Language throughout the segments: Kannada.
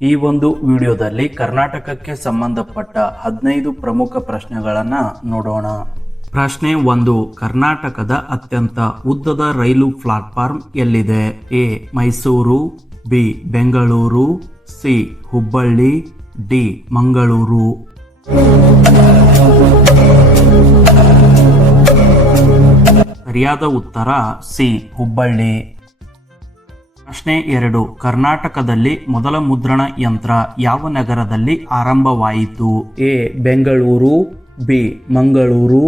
ಈ ಒಂದು ವಿಡಿಯೋದಲ್ಲಿ ಕರ್ನಾಟಕಕ್ಕೆ ಸಂಬಂಧಪಟ್ಟ 15 ಪ್ರಮುಖ ಪ್ರಶ್ನೆಗಳನ್ನ ನೋಡೋಣ. ಪ್ರಶ್ನೆ 1. ಕರ್ನಾಟಕದ ಅತ್ಯಂತ ಉದ್ದದ ರೈಲು ಪ್ಲಾಟ್ಫಾರ್ಮ್ ಎಲ್ಲಿದೆ? A. Mysuru, B. Bengaluru, C. Hubballi, D. Mangaluru. ಸರಿಯಾದ ಉತ್ತರ ಸಿ. ಹುಬ್ಬಳ್ಳಿ. ಪ್ರಶ್ನೆ 2. ಕರ್ನಾಟಕದಲ್ಲಿ ಮೊದಲ ಮುದ್ರಣ ಯಂತ್ರ ಯಾವ ನಗರದಲ್ಲಿ ಆರಂಭವಾಯಿತು? A. Bengaluru, B. Mangaluru,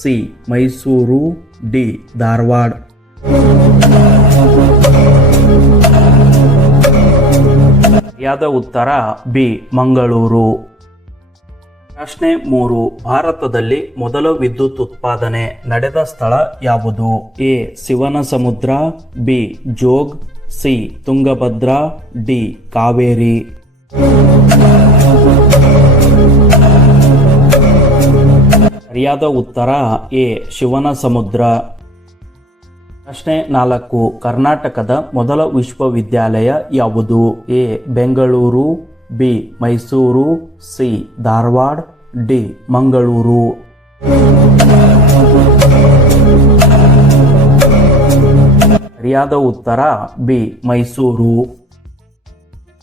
C. Mysuru, D. Dharwad. ಸರಿಯಾದ ಉತ್ತರ ಬಿ. ಮಂಗಳೂರು. ಪ್ರಶ್ನೆ 3. ಭಾರತದಲ್ಲಿ ಮೊದಲ ವಿದ್ಯುತ್ ಉತ್ಪಾದನೆ ನಡೆದ ಸ್ಥಳ ಯಾವುದು? A. Shivanasamudra, B. Jog, C. Tungabhadra, D. Kaveri. ಸರಿಯಾದ ಉತ್ತರ ಎ. ಶಿವನಸಮುದ್ರ. ಪ್ರಶ್ನೆ 4. ಕರ್ನಾಟಕದ ಮೊದಲ ವಿಶ್ವವಿದ್ಯಾಲಯ ಯಾವುದು? A. Bengaluru, B. Mysuru, C. Dharwad, D. Mangaluru. ಸರಿಯಾದ ಉತ್ತರ ಬಿ. ಮೈಸೂರು.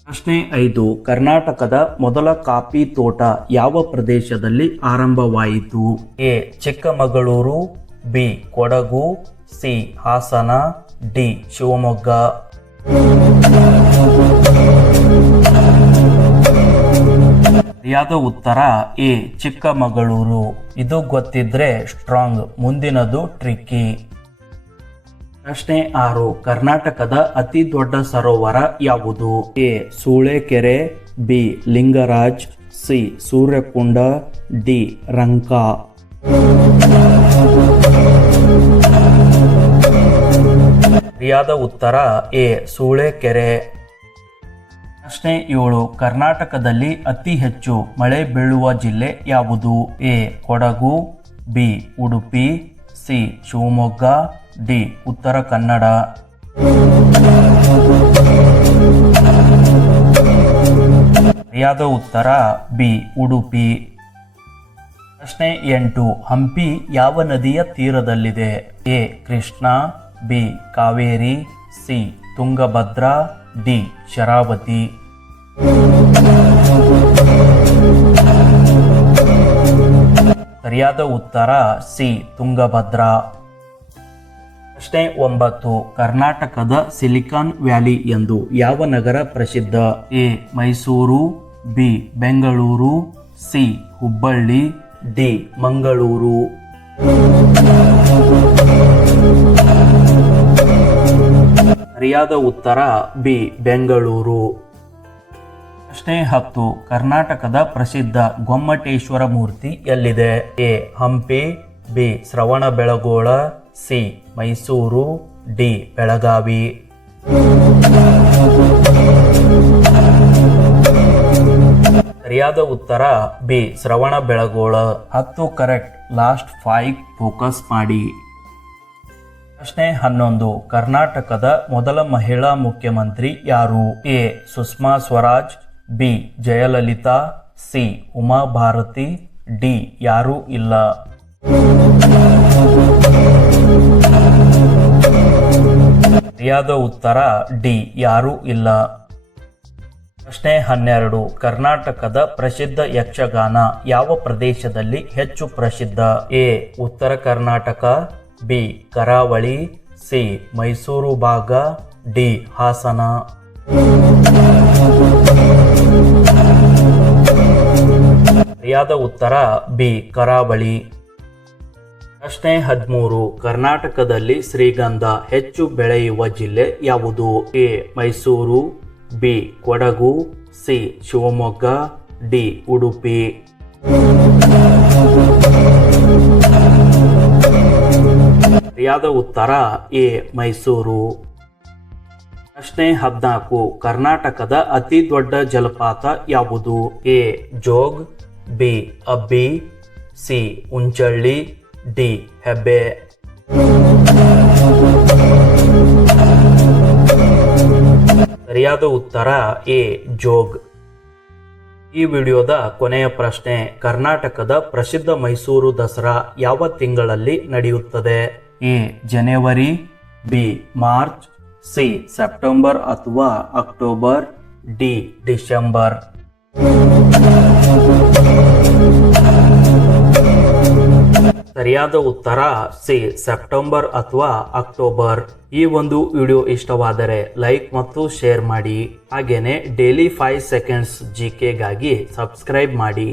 ಪ್ರಶ್ನೆ 5. ಕರ್ನಾಟಕದ ಮೊದಲ ಕಾಫಿ ತೋಟ ಯಾವ ಪ್ರದೇಶದಲ್ಲಿ ಆರಂಭವಾಯಿತು? A. Chikkamagaluru, B. Kodagu, C. Hassan, D. Shivamogga. ಸರಿಯಾದ ಉತ್ತರ ಎ. ಚಿಕ್ಕಮಗಳೂರು. ಇದು ಗೊತ್ತಿದ್ರೆ ಸ್ಟ್ರಾಂಗ್, ಮುಂದಿನದು ಟ್ರಿಕ್ಕಿ. ಪ್ರಶ್ನೆ 6. ಕರ್ನಾಟಕದ ಅತಿ ದೊಡ್ಡ ಸರೋವರ ಯಾವುದು? A. Sulekere, B. Lingaraj, C. Suryakunda, D. Ranka. ಸರಿಯಾದ ಉತ್ತರ ಎ. ಸೂಳೆಕೆರೆ. ಪ್ರಶ್ನೆ 7. ಕರ್ನಾಟಕದಲ್ಲಿ ಅತಿ ಹೆಚ್ಚು ಮಳೆ ಬೀಳುವ ಜಿಲ್ಲೆ ಯಾವುದು? A. Kodagu, B. Udupi, C. Shivamogga, D. Uttara Kannada. ಸರಿಯಾದ ಉತ್ತರ ಬಿ. ಉಡುಪಿ. ಪ್ರಶ್ನೆ 8. ಹಂಪಿ ಯಾವ ನದಿಯ ತೀರದಲ್ಲಿದೆ? A. Krishna, B. Kaveri, C. Tungabhadra, D. Sharavati. ಸರಿಯಾದ ಉತ್ತರ ಸಿ. ತುಂಗಭದ್ರಾ. ಪ್ರಶ್ನೆ 9. ಕರ್ನಾಟಕದ ಸಿಲಿಕಾನ್ ವ್ಯಾಲಿ ಎಂದು ಯಾವ ನಗರ ಪ್ರಸಿದ್ಧ? A. Mysuru, B. Bengaluru, C. Hubballi, D. Mangaluru. ಸರಿಯಾದ ಉತ್ತರ ಬಿ. ಬೆಂಗಳೂರು. ಪ್ರಶ್ನೆ 10. ಕರ್ನಾಟಕದ ಪ್ರಸಿದ್ಧ ಗೊಮ್ಮಟೇಶ್ವರ ಮೂರ್ತಿ ಎಲ್ಲಿದೆ? A. Hampi, B. Shravanabelagola, C. Mysuru, D. Belagavi. ಸರಿಯಾದ ಉತ್ತರ B. Shravanabelagola. 10 correct, last 5 focus ಮಾಡಿ. ಪ್ರಶ್ನೆ 11. ಕರ್ನಾಟಕದ ಮೊದಲ ಮಹಿಳಾ ಮುಖ್ಯಮಂತ್ರಿ ಯಾರು? A. Sushma Swaraj, B. Jayalalithaa, C. Uma Bharati, D. ಯಾರೂ ಇಲ್ಲ. ಸರಿಯಾದ ಉತ್ತರ ಡಿ. ಯಾರೂ ಇಲ್ಲ. ಪ್ರಶ್ನೆ 12. ಕರ್ನಾಟಕದ ಪ್ರಸಿದ್ಧ ಯಕ್ಷಗಾನ ಯಾವ ಪ್ರದೇಶದಲ್ಲಿ ಹೆಚ್ಚು ಪ್ರಸಿದ್ಧ? ಎ. ಉತ್ತರ ಕರ್ನಾಟಕ, ಬಿ. ಕರಾವಳಿ, ಸಿ. ಮೈಸೂರು ಭಾಗ, ಡಿ. ಹಾಸನ. ಸರಿಯಾದ ಉತ್ತರ ಬಿ. ಕರಾವಳಿ. ಪ್ರಶ್ನೆ 13. ಕರ್ನಾಟಕದಲ್ಲಿ ಶ್ರೀಗಂಧ ಹೆಚ್ಚು ಬೆಳೆಯುವ ಜಿಲ್ಲೆ ಯಾವುದು? A. Mysuru, B. Kodagu, C. Shivamogga, D. Udupi. ಸರಿಯಾದ ಉತ್ತರ ಎ. ಮೈಸೂರು. ಪ್ರಶ್ನೆ 14. ಕರ್ನಾಟಕದ ಅತಿ ದೊಡ್ಡ ಜಲಪಾತ ಯಾವುದು? A. Jog, B. Abbi, C. Unchalli, D. Hebbe. ಸರಿಯಾದ ಉತ್ತರ ಎ. ಜೋಗ್. ಈ ವಿಡಿಯೋದ ಕೊನೆಯ ಪ್ರಶ್ನೆ, ಕರ್ನಾಟಕದ ಪ್ರಸಿದ್ಧ ಮೈಸೂರು ದಸರಾ ಯಾವ ತಿಂಗಳಲ್ಲಿ ನಡೆಯುತ್ತದೆ? A January, B March, C September ಅಥವಾ ಅಕ್ಟೋಬರ್, ಡಿ ಡಿಸೆಂಬರ್. ಸರಿಯಾದ ಉತ್ತರ ಸಿ ಸೆಪ್ಟೆಂಬರ್ ಅಥವಾ ಅಕ್ಟೋಬರ್. ಈ ಒಂದು ವಿಡಿಯೋ ಇಷ್ಟವಾದರೆ ಲೈಕ್ ಮತ್ತು ಶೇರ್ ಮಾಡಿ. ಹಾಗೇನೆ ಡೈಲಿ 5 ಸೆಕೆಂಡ್ಸ್ ಜಿಕೆಗಾಗಿ ಸಬ್ಸ್ಕ್ರೈಬ್ ಮಾಡಿ.